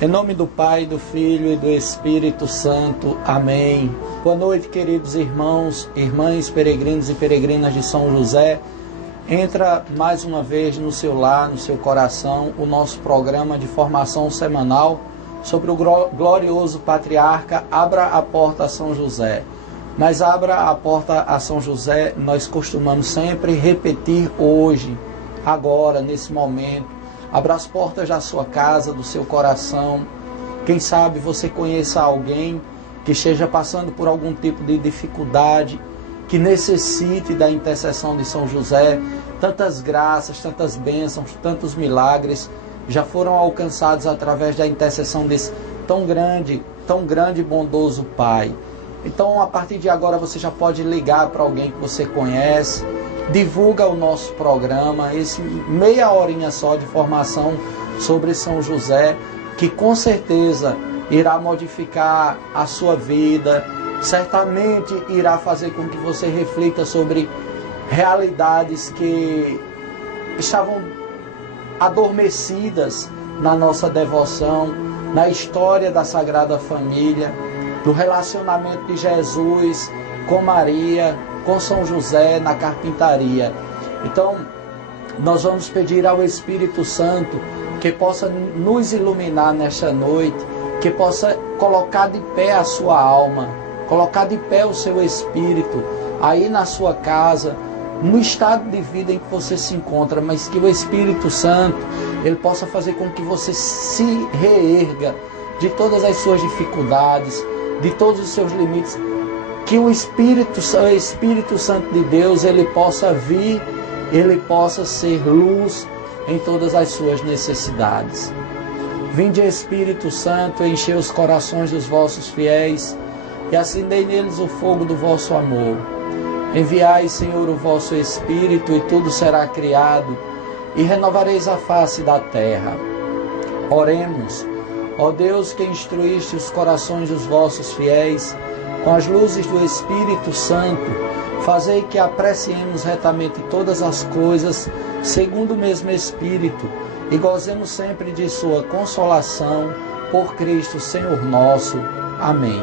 Em nome do Pai, do Filho e do Espírito Santo. Amém. Boa noite, queridos irmãos, irmãs, peregrinos e peregrinas de São José. Entra mais uma vez no seu lar, no seu coração, o nosso programa de formação semanal sobre o glorioso patriarca. Abra a porta a São José. Mas abra a porta a São José, nós costumamos sempre repetir hoje, agora, nesse momento. Abra as portas da sua casa, do seu coração. Quem sabe você conheça alguém que esteja passando por algum tipo de dificuldade, que necessite da intercessão de São José. Tantas graças, tantas bênçãos, tantos milagres já foram alcançados através da intercessão desse tão grande e bondoso Pai. Então, a partir de agora, você já pode ligar para alguém que você conhece. Divulga o nosso programa, esse meia horinha só de formação sobre São José, que com certeza irá modificar a sua vida, certamente irá fazer com que você reflita sobre realidades que estavam adormecidas na nossa devoção, na história da Sagrada Família, do relacionamento de Jesus com Maria, com São José na carpintaria. Então, nós vamos pedir ao Espírito Santo que possa nos iluminar nesta noite, que possa colocar de pé a sua alma, colocar de pé o seu espírito, aí na sua casa, no estado de vida em que você se encontra, mas que o Espírito Santo, ele possa fazer com que você se reerga de todas as suas dificuldades, de todos os seus limites, que o Espírito Santo de Deus, ele possa vir, ele possa ser luz em todas as suas necessidades. Vinde, Espírito Santo, enchei os corações dos vossos fiéis e acendei neles o fogo do vosso amor. Enviai, Senhor, o vosso Espírito e tudo será criado e renovareis a face da terra. Oremos. Ó Deus, que instruíste os corações dos vossos fiéis com as luzes do Espírito Santo, fazei que apreciemos retamente todas as coisas, segundo o mesmo Espírito, e gozemos sempre de sua consolação, por Cristo Senhor nosso. Amém.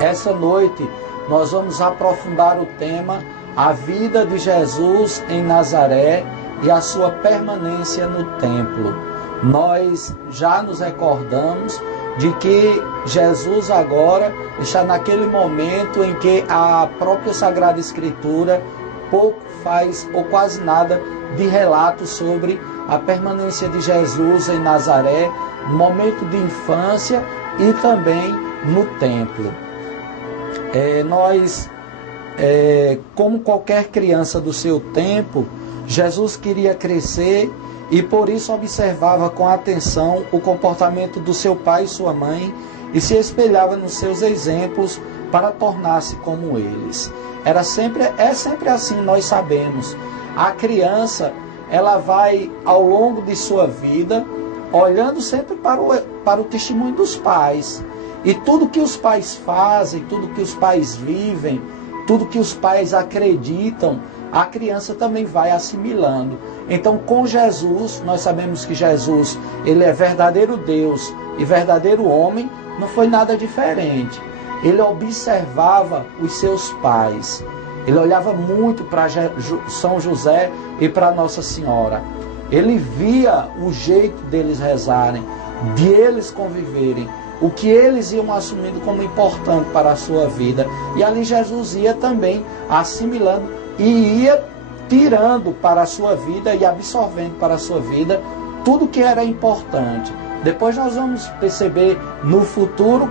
Essa noite nós vamos aprofundar o tema A Vida de Jesus em Nazaré e a sua permanência no templo. Nós já nos recordamos de que Jesus agora está naquele momento em que a própria Sagrada Escritura pouco faz ou quase nada de relato sobre a permanência de Jesus em Nazaré, no momento de infância e também no templo. Como qualquer criança do seu tempo, Jesus queria crescer e por isso observava com atenção o comportamento do seu pai e sua mãe e se espelhava nos seus exemplos para tornar-se como eles. É sempre assim, nós sabemos. A criança, ela vai ao longo de sua vida olhando sempre para o testemunho dos pais. E tudo que os pais fazem, tudo que os pais vivem, tudo que os pais acreditam, a criança também vai assimilando. Então, com Jesus, nós sabemos que Jesus, ele é verdadeiro Deus e verdadeiro homem, não foi nada diferente. Ele observava os seus pais. Ele olhava muito para São José e para Nossa Senhora. Ele via o jeito deles rezarem, de eles conviverem, o que eles iam assumindo como importante para a sua vida. E ali Jesus ia também assimilando e ia tirando para a sua vida e absorvendo para a sua vida tudo que era importante. Depois nós vamos perceber no futuro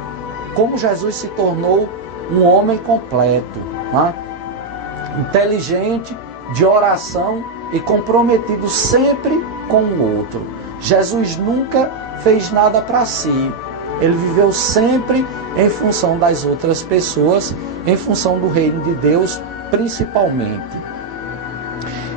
como Jesus se tornou um homem completo, né? Inteligente, de oração e comprometido sempre com o outro. Jesus nunca fez nada para si. Ele viveu sempre em função das outras pessoas, em função do reino de Deus, principalmente.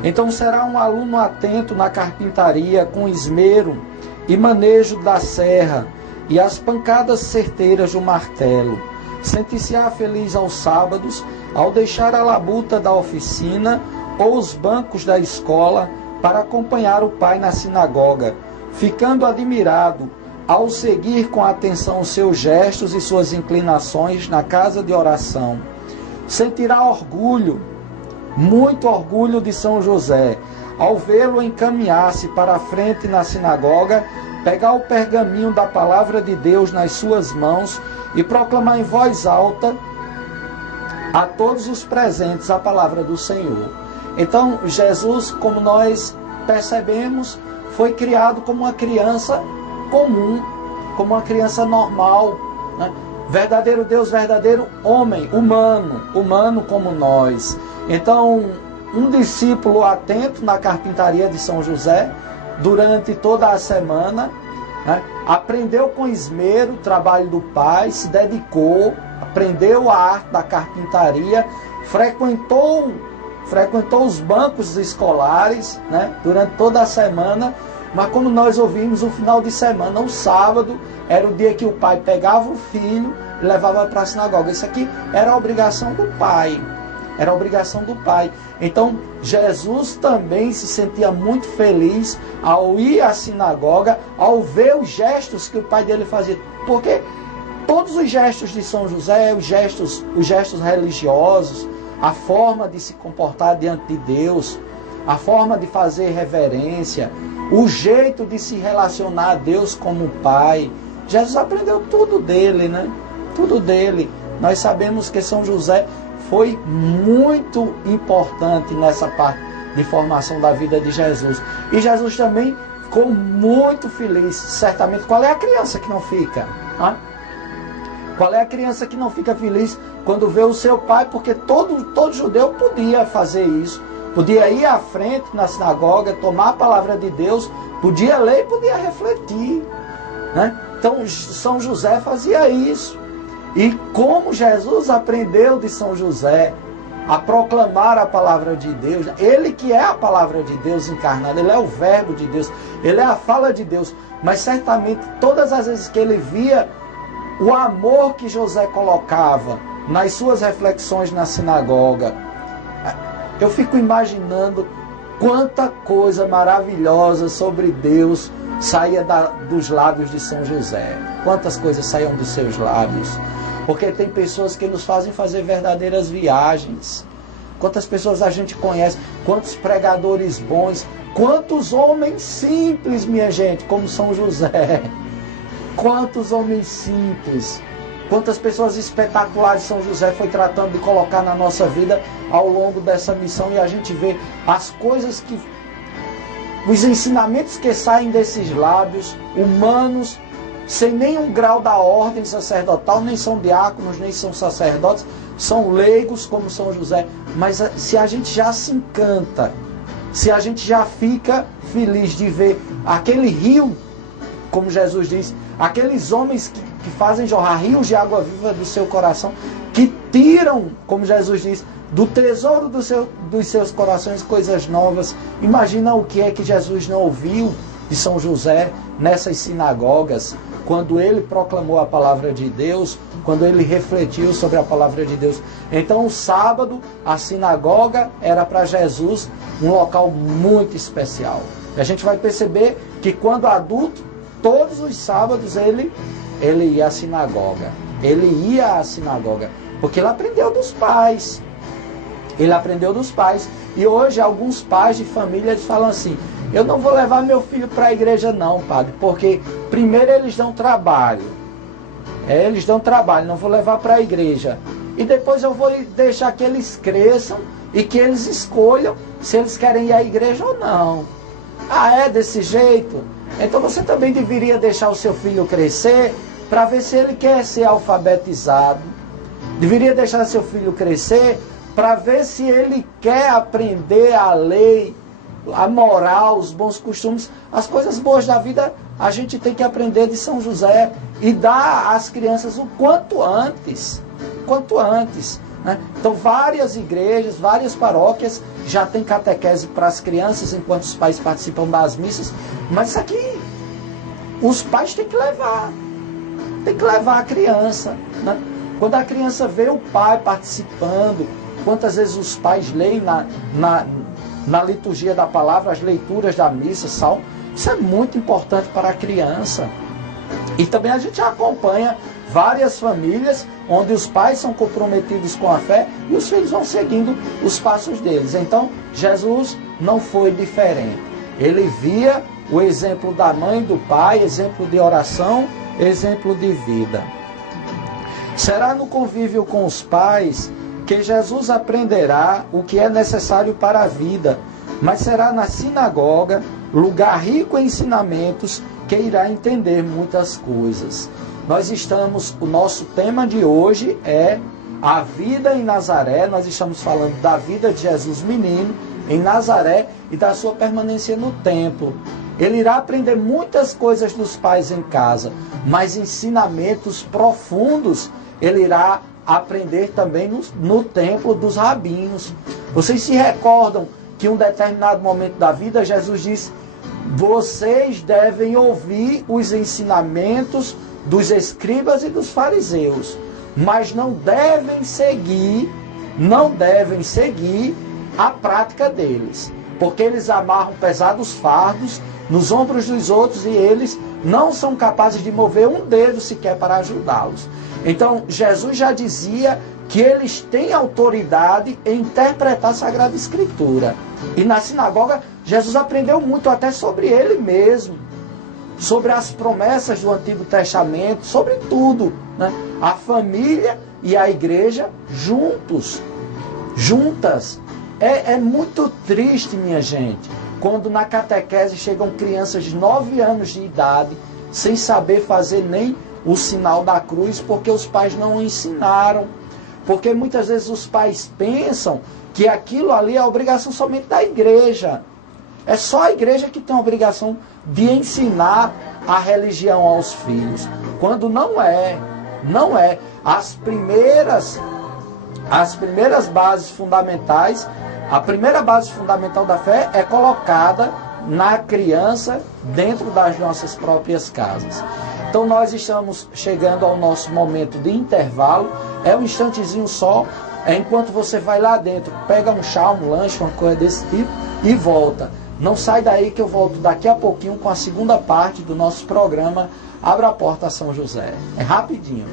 Então será um aluno atento na carpintaria, com esmero e manejo da serra e as pancadas certeiras do martelo. Sentir-se-á feliz aos sábados, ao deixar a labuta da oficina ou os bancos da escola para acompanhar o pai na sinagoga, ficando admirado ao seguir com atenção os seus gestos e suas inclinações na casa de oração. Sentirá orgulho, muito orgulho de São José, ao vê-lo encaminhar-se para a frente na sinagoga, pegar o pergaminho da palavra de Deus nas suas mãos e proclamar em voz alta a todos os presentes a palavra do Senhor. Então, Jesus, como nós percebemos, foi criado como uma criança comum, como uma criança normal, né? Verdadeiro Deus, verdadeiro homem, humano como nós. Então, um discípulo atento na carpintaria de São José, durante toda a semana, né? Aprendeu com esmero o trabalho do Pai, se dedicou, aprendeu a arte da carpintaria, frequentou os bancos escolares, né? Durante toda a semana. Mas como nós ouvimos, o final de semana, o sábado, era o dia que o pai pegava o filho e levava para a sinagoga. Isso aqui era a obrigação do pai. Era a obrigação do pai. Então, Jesus também se sentia muito feliz ao ir à sinagoga, ao ver os gestos que o pai dele fazia. Porque todos os gestos de São José, os gestos religiosos, a forma de se comportar diante de Deus, a forma de fazer reverência, o jeito de se relacionar a Deus como Pai. Jesus aprendeu tudo dele, né? Tudo dele. Nós sabemos que São José foi muito importante nessa parte de formação da vida de Jesus. E Jesus também ficou muito feliz, certamente. Qual é a criança que não fica? Hein? Qual é a criança que não fica feliz quando vê o seu pai? Porque todo judeu podia fazer isso. Podia ir à frente na sinagoga, tomar a palavra de Deus, podia ler e podia refletir, né? Então São José fazia isso. E como Jesus aprendeu de São José a proclamar a palavra de Deus, ele que é a palavra de Deus encarnada, ele é o verbo de Deus, ele é a fala de Deus, mas certamente todas as vezes que ele via o amor que José colocava nas suas reflexões na sinagoga, eu fico imaginando quanta coisa maravilhosa sobre Deus saía dos lábios de São José. Quantas coisas saíam dos seus lábios. Porque tem pessoas que nos fazem fazer verdadeiras viagens. Quantas pessoas a gente conhece, quantos pregadores bons, quantos homens simples, minha gente, como São José. Quantos homens simples. Quantas pessoas espetaculares São José foi tratando de colocar na nossa vida ao longo dessa missão, e a gente vê as coisas que, os ensinamentos que saem desses lábios humanos, sem nenhum grau da ordem sacerdotal, nem são diáconos, nem são sacerdotes, são leigos como São José, mas se a gente já se encanta, se a gente já fica feliz de ver aquele rio, como Jesus diz, aqueles homens que fazem jorrar rios de água viva do seu coração, que tiram, como Jesus diz, do tesouro dos seus corações coisas novas. Imagina o que é que Jesus não ouviu de São José nessas sinagogas, quando ele proclamou a palavra de Deus, quando ele refletiu sobre a palavra de Deus. Então, o sábado, a sinagoga era para Jesus um local muito especial. E a gente vai perceber que quando adulto, todos os sábados ele ia à sinagoga. Ele ia à sinagoga, porque ele aprendeu dos pais. Ele aprendeu dos pais. E hoje alguns pais de família falam assim: eu não vou levar meu filho para a igreja não, padre, porque primeiro eles dão trabalho. Eles dão trabalho, não vou levar para a igreja. E depois eu vou deixar que eles cresçam e que eles escolham se eles querem ir à igreja ou não. Ah, é desse jeito? Então você também deveria deixar o seu filho crescer para ver se ele quer ser alfabetizado. Deveria deixar seu filho crescer para ver se ele quer aprender a lei, a moral, os bons costumes, as coisas boas da vida. A gente tem que aprender de São José e dar às crianças o quanto antes. Quanto antes. Né? Então várias igrejas, várias paróquias já tem catequese para as crianças enquanto os pais participam das missas, mas isso aqui os pais têm que levar a criança, né? Quando a criança vê o pai participando, quantas vezes os pais leem na liturgia da palavra, as leituras da missa, salmo, isso é muito importante para a criança. E também a gente acompanha várias famílias onde os pais são comprometidos com a fé e os filhos vão seguindo os passos deles. Então, Jesus não foi diferente. Ele via o exemplo da mãe e do pai, exemplo de oração, exemplo de vida. Será no convívio com os pais que Jesus aprenderá o que é necessário para a vida, mas será na sinagoga, lugar rico em ensinamentos, que irá entender muitas coisas. O nosso tema de hoje é a vida em Nazaré. Nós estamos falando da vida de Jesus menino em Nazaré e da sua permanência no templo. Ele irá aprender muitas coisas dos pais em casa, mas ensinamentos profundos ele irá aprender também no templo dos rabinos. Vocês se recordam que em um determinado momento da vida Jesus disse: vocês devem ouvir os ensinamentos dos escribas e dos fariseus, mas não devem seguir a prática deles, porque eles amarram pesados fardos nos ombros dos outros e eles não são capazes de mover um dedo sequer para ajudá-los. Então Jesus já dizia que eles têm autoridade em interpretar a Sagrada Escritura. E na sinagoga Jesus aprendeu muito até sobre ele mesmo, sobre as promessas do Antigo Testamento, sobre tudo, né? A família e a igreja juntas. É muito triste, minha gente, quando na catequese chegam crianças de 9 anos de idade sem saber fazer nem o sinal da cruz, porque os pais não ensinaram. Porque muitas vezes os pais pensam que aquilo ali é a obrigação somente da igreja. É só a igreja que tem a obrigação de ensinar a religião aos filhos. Quando não é. As primeiras bases fundamentais, a primeira base fundamental da fé é colocada na criança dentro das nossas próprias casas. Então nós estamos chegando ao nosso momento de intervalo. É um instantezinho só, enquanto você vai lá dentro, pega um chá, um lanche, uma coisa desse tipo e volta. Não sai daí que eu volto daqui a pouquinho com a segunda parte do nosso programa Abra a Porta a São José. É rapidinho.